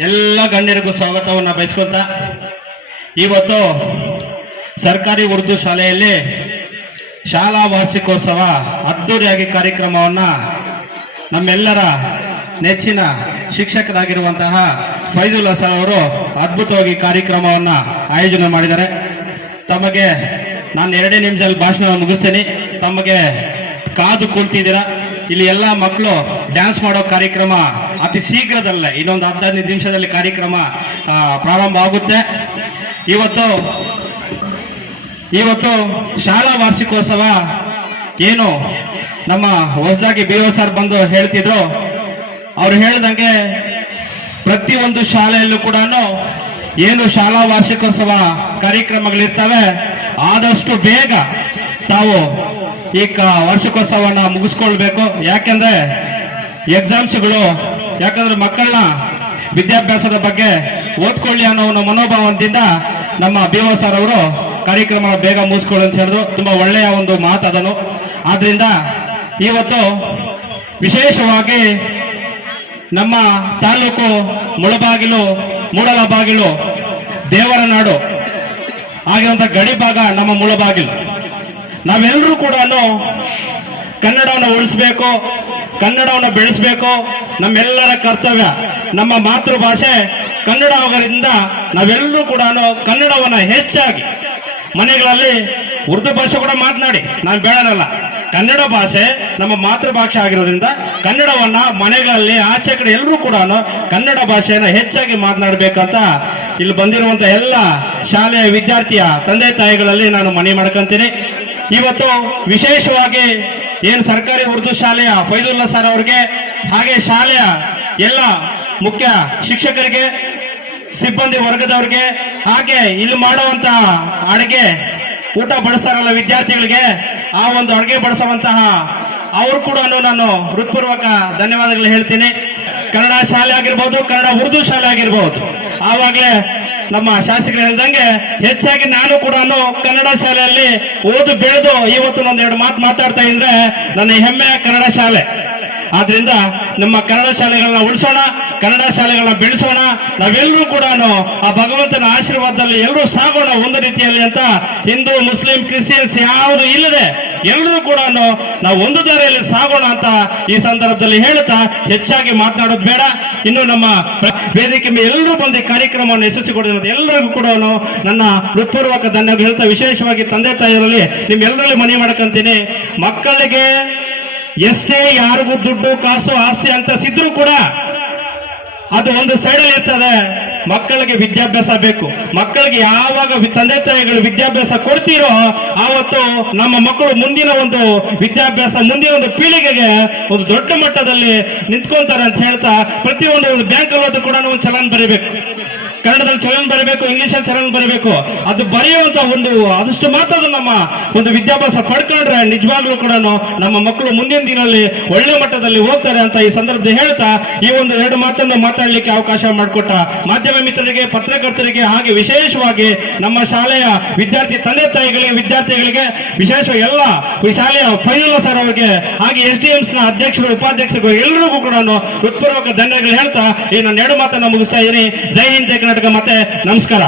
ಎಲ್ಲ ಗಣ್ಯರಿಗೂ ಸ್ವಾಗತವನ್ನ ಬಯಸ್ಕೊಂತ ಇವತ್ತು ಸರ್ಕಾರಿ ಉರ್ದು ಶಾಲೆಯಲ್ಲಿ ಶಾಲಾ ವಾರ್ಷಿಕೋತ್ಸವ ಅದ್ದೂರಿಯಾಗಿ ಕಾರ್ಯಕ್ರಮವನ್ನ ನಮ್ಮೆಲ್ಲರ ನೆಚ್ಚಿನ ಶಿಕ್ಷಕರಾಗಿರುವಂತಹ ಫೈಜುಲ್ಲಾ ಹಸನ್ ಅವರು ಅದ್ಭುತವಾಗಿ ಕಾರ್ಯಕ್ರಮವನ್ನ ಆಯೋಜನೆ ಮಾಡಿದ್ದಾರೆ. ತಮಗೆ ನಾನು ಎರಡೇ ನಿಮಿಷದಲ್ಲಿ ಭಾಷಣ ಮುಗಿಸ್ತೇನೆ. ತಮಗೆ ಕಾದು ಕುಂತಿದ್ದೀರಾ? ಇಲ್ಲಿ ಎಲ್ಲ ಮಕ್ಕಳು ಡ್ಯಾನ್ಸ್ ಮಾಡೋ ಕಾರ್ಯಕ್ರಮ ಅತಿ ಶೀಘ್ರದಲ್ಲೇ, ಇನ್ನೊಂದು ಹದಿನೈದು ನಿಮಿಷದಲ್ಲಿ ಕಾರ್ಯಕ್ರಮ ಪ್ರಾರಂಭ ಆಗುತ್ತೆ. ಇವತ್ತು ಇವತ್ತು ಶಾಲಾ ವಾರ್ಷಿಕೋತ್ಸವ ಏನು ನಮ್ಮ ಹೊಸದಾಗಿ ಬಿ ಸರ್ ಬಂದು ಹೇಳ್ತಿದ್ರು. ಅವ್ರು ಹೇಳ್ದಂಗೆ ಪ್ರತಿಯೊಂದು ಶಾಲೆಯಲ್ಲೂ ಕೂಡ ಏನು ಶಾಲಾ ವಾರ್ಷಿಕೋತ್ಸವ ಕಾರ್ಯಕ್ರಮಗಳಿರ್ತವೆ, ಆದಷ್ಟು ಬೇಗ ತಾವು ಈ ವಾರ್ಷಿಕೋತ್ಸವನ ಮುಗಿಸ್ಕೊಳ್ಬೇಕು. ಯಾಕೆಂದ್ರೆ ಎಕ್ಸಾಮ್ಸ್ಗಳು ಯಾಕಂದ್ರೆ ಮಕ್ಕಳನ್ನ ವಿದ್ಯಾಭ್ಯಾಸದ ಬಗ್ಗೆ ಓದ್ಕೊಳ್ಳಿ ಅನ್ನೋ ಒಂದು ಮನೋಭಾವದಿಂದ ನಮ್ಮ ಬಿ ಸರ್ ಅವರು ಕಾರ್ಯಕ್ರಮ ಬೇಗ ಮುಗಿಸ್ಕೊಳ್ಳಿ ಅಂತ ಹೇಳಿದ್ರು. ತುಂಬಾ ಒಳ್ಳೆಯ ಒಂದು ಮಾತದನು ಆದ್ರಿಂದ ಇವತ್ತು ವಿಶೇಷವಾಗಿ ನಮ್ಮ ತಾಲೂಕು ಮುಳಬಾಗಿಲು, ಮೂಡಲಬಾಗಿಲು ದೇವರ ನಾಡು ಆಗಿರುವಂತ ಗಡಿ ಭಾಗ ನಮ್ಮ ಮುಳಬಾಗಿಲು. ನಾವೆಲ್ಲರೂ ಕೂಡ ಕನ್ನಡವನ್ನು ಉಳಿಸ್ಬೇಕು. ಕನ್ನಡವನ್ನು ಬೆಳೆಸಬೇಕು. ನಮ್ಮೆಲ್ಲರ ಕರ್ತವ್ಯ, ನಮ್ಮ ಮಾತೃಭಾಷೆ ಕನ್ನಡ ಆಗೋದ್ರಿಂದ ನಾವೆಲ್ಲರೂ ಕೂಡ ಕನ್ನಡವನ್ನು ಹೆಚ್ಚಾಗಿ ಮನೆಗಳಲ್ಲಿ ಉರ್ದು ಭಾಷೆ ಕೂಡ ಮಾತನಾಡಿ. ನಾನು ಬೇಡನಲ್ಲ. ಕನ್ನಡ ಭಾಷೆ ನಮ್ಮ ಮಾತೃಭಾಷೆ ಆಗಿರೋದ್ರಿಂದ ಕನ್ನಡವನ್ನ ಮನೆಗಳಲ್ಲಿ ಆಚೆ ಕಡೆ ಎಲ್ಲರೂ ಕೂಡ ಕನ್ನಡ ಭಾಷೆಯನ್ನು ಹೆಚ್ಚಾಗಿ ಮಾತನಾಡಬೇಕಂತ ಇಲ್ಲಿ ಬಂದಿರುವಂತ ಎಲ್ಲ ಶಾಲೆಯ ವಿದ್ಯಾರ್ಥಿಯ ತಂದೆ ತಾಯಿಗಳಲ್ಲಿ ನಾನು ಮನವಿ ಮಾಡ್ಕೊಂತೀನಿ. ಇವತ್ತು ವಿಶೇಷವಾಗಿ ಏನು ಸರ್ಕಾರಿ ಉರ್ದು ಶಾಲೆಯ? ಫೈಜುಲ್ಲಾ ಸರ್ ಅವ್ರಿಗೆ? ಹಾಗೆ ಶಾಲೆಯ ಎಲ್ಲ ಮುಖ್ಯ ಶಿಕ್ಷಕರಿಗೆ, ಸಿಬ್ಬಂದಿ ವರ್ಗದವ್ರಿಗೆ, ಹಾಗೆ ಇಲ್ಲಿ ಮಾಡುವಂತ ಅಡುಗೆ ಊಟ ಬಡಿಸ್ತಾರಲ್ಲ ವಿದ್ಯಾರ್ಥಿಗಳಿಗೆ, ಆ ಒಂದು ಅಡುಗೆ ಬಡಿಸುವಂತಹ ಅವರು ಕೂಡ ನಾನು ಹೃತ್ಪೂರ್ವಕ ಧನ್ಯವಾದಗಳು ಹೇಳ್ತೀನಿ. ಕನ್ನಡ ಶಾಲೆ ಆಗಿರ್ಬೋದು, ಕನ್ನಡ ಉರ್ದು ಶಾಲೆ ಆಗಿರ್ಬೋದು. ಆವಾಗಲೇ ನಮ್ಮ ಶಾಸಕರು ಹೇಳ್ದಂಗೆ ಹೆಚ್ಚಾಗಿ ನಾನು ಕೂಡ ಕನ್ನಡ ಶಾಲೆಯಲ್ಲಿ ಓದು ಬೆಳೆದು ಇವತ್ತು ಒಂದೆರಡು ಮಾತು ಮಾತಾಡ್ತಾ ಇದ್ರೆ ನನ್ನ ಹೆಮ್ಮೆ ಕನ್ನಡ ಶಾಲೆ. ಆದ್ರಿಂದ ನಮ್ಮ ಕನ್ನಡ ಶಾಲೆಗಳನ್ನ ಉಳಿಸೋಣ, ಕನ್ನಡ ಶಾಲೆಗಳನ್ನ ಬೆಳೆಸೋಣ, ನಾವೆಲ್ಲರೂ ಕೂಡ ಆ ಭಗವಂತನ ಆಶೀರ್ವಾದದಲ್ಲಿ ಎಲ್ಲರೂ ಸಾಗೋಣ ಒಂದು ರೀತಿಯಲ್ಲಿ ಅಂತ ಹಿಂದೂ, ಮುಸ್ಲಿಂ, ಕ್ರಿಶ್ಚಿಯನ್ಸ್ ಯಾವುದು ಇಲ್ಲದೆ ಎಲ್ಲರೂ ಕೂಡ ನಾವು ಒಂದು ದಾರಿಯಲ್ಲಿ ಸಾಗೋಣ ಅಂತ ಈ ಸಂದರ್ಭದಲ್ಲಿ ಹೇಳ್ತಾ ಹೆಚ್ಚಾಗಿ ಮಾತನಾಡೋದು ಬೇಡ. ಇನ್ನು ನಮ್ಮ ವೇದಿಕೆ ಮೇಲೆ ಎಲ್ಲರೂ ಬಂದು ಈ ಕಾರ್ಯಕ್ರಮವನ್ನು ಯಶಸ್ವಿಗೊಳಿಸಿದ ಎಲ್ಲರಿಗೂ ಕೂಡ ನನ್ನ ಹೃತ್ಪೂರ್ವಕ ಧನ್ಯವಾದ ಹೇಳ್ತಾ, ವಿಶೇಷವಾಗಿ ತಂದೆ ತಾಯಿಯರಲ್ಲಿ ನಿಮ್ಮೆಲ್ಲರಲ್ಲಿ ಮನವಿ ಮಾಡ್ಕೊಂತೀನಿ. ಮಕ್ಕಳಿಗೆ ಎಷ್ಟೇ ಯಾರಿಗೂ ದುಡ್ಡು, ಕಾಸು, ಆಸ್ತಿ ಅಂತ ಸಿದ್ರು ಕೂಡ ಅದು ಒಂದು ಸೈಡಲ್ಲಿ ಇರ್ತದೆ. ಮಕ್ಕಳಿಗೆ ವಿದ್ಯಾಭ್ಯಾಸ ಬೇಕು. ಮಕ್ಕಳಿಗೆ ಯಾವಾಗ ತಂದೆ ತಾಯಿಗಳು ವಿದ್ಯಾಭ್ಯಾಸ ಕೊಡ್ತೀರೋ ಆವತ್ತು ನಮ್ಮ ಮಕ್ಕಳು ಮುಂದಿನ ಒಂದು ವಿದ್ಯಾಭ್ಯಾಸ, ಮುಂದಿನ ಒಂದು ಪೀಳಿಗೆಗೆ ಒಂದು ದೊಡ್ಡ ಮಟ್ಟದಲ್ಲಿ ನಿಂತ್ಕೊಂತಾರೆ ಅಂತ ಹೇಳ್ತಾ ಪ್ರತಿಯೊಂದು ಒಂದು ಬ್ಯಾಂಕ್ ಅಲ್ಲೋದು ಕೂಡ ಒಂದು ಚಲನ್ ಬರೀಬೇಕು. ಕನ್ನಡದಲ್ಲಿ ಚಲನ್ ಬರಬೇಕು, ಇಂಗ್ಲಿಷಲ್ಲಿ ಚಲನ್ ಬರಬೇಕು, ಅದು ಬರೆಯುವಂತ ಒಂದು ಅದಷ್ಟು ಮಾತ್ರ ನಮ್ಮ ಒಂದು ವಿದ್ಯಾಭ್ಯಾಸ ಪಡ್ಕೊಂಡ್ರೆ ನಿಜವಾಗ್ಲೂ ಕೂಡ ನಮ್ಮ ಮಕ್ಕಳು ಮುಂದಿನ ದಿನದಲ್ಲಿ ಒಳ್ಳೆ ಮಟ್ಟದಲ್ಲಿ ಹೋಗ್ತಾರೆ ಅಂತ ಈ ಸಂದರ್ಭದಲ್ಲಿ ಹೇಳ್ತಾ, ಈ ಒಂದು ಎರಡು ಮಾತನ್ನು ಮಾತಾಡಲಿಕ್ಕೆ ಅವಕಾಶ ಮಾಡಿಕೊಟ್ಟ ಮಾಧ್ಯಮ ಮಿತ್ರರಿಗೆ, ಪತ್ರಕರ್ತರಿಗೆ, ಹಾಗೆ ವಿಶೇಷವಾಗಿ ನಮ್ಮ ಶಾಲೆಯ ವಿದ್ಯಾರ್ಥಿ ತಂದೆ ತಾಯಿಗಳಿಗೆ, ವಿದ್ಯಾರ್ಥಿಗಳಿಗೆ, ವಿಶೇಷವಾಗಿ ಎಲ್ಲ ಈ ಶಾಲೆಯ ಫೈನಲ್ ಸರ್ ಅವರಿಗೆ, ಹಾಗೆ ಎಸ್ ಡಿ ಎಂಸ್ನ ಅಧ್ಯಕ್ಷರು, ಉಪಾಧ್ಯಕ್ಷರು ಎಲ್ಲರಿಗೂ ಕೂಡ ಉತ್ಪೂರ್ವಕ ಧನ್ಯವಾದಗಳು ಹೇಳ್ತಾ, ಈ ನನ್ನ ಎರಡು ಮಾತನ್ನು ಮುಗಿಸ್ತಾ ಇದ್ದೀನಿ. ಜೈ ಹಿಂದ್, ಜೈ ಕರ್ನಾಟಕ ಮತ್ತೆ ನಮಸ್ಕಾರ.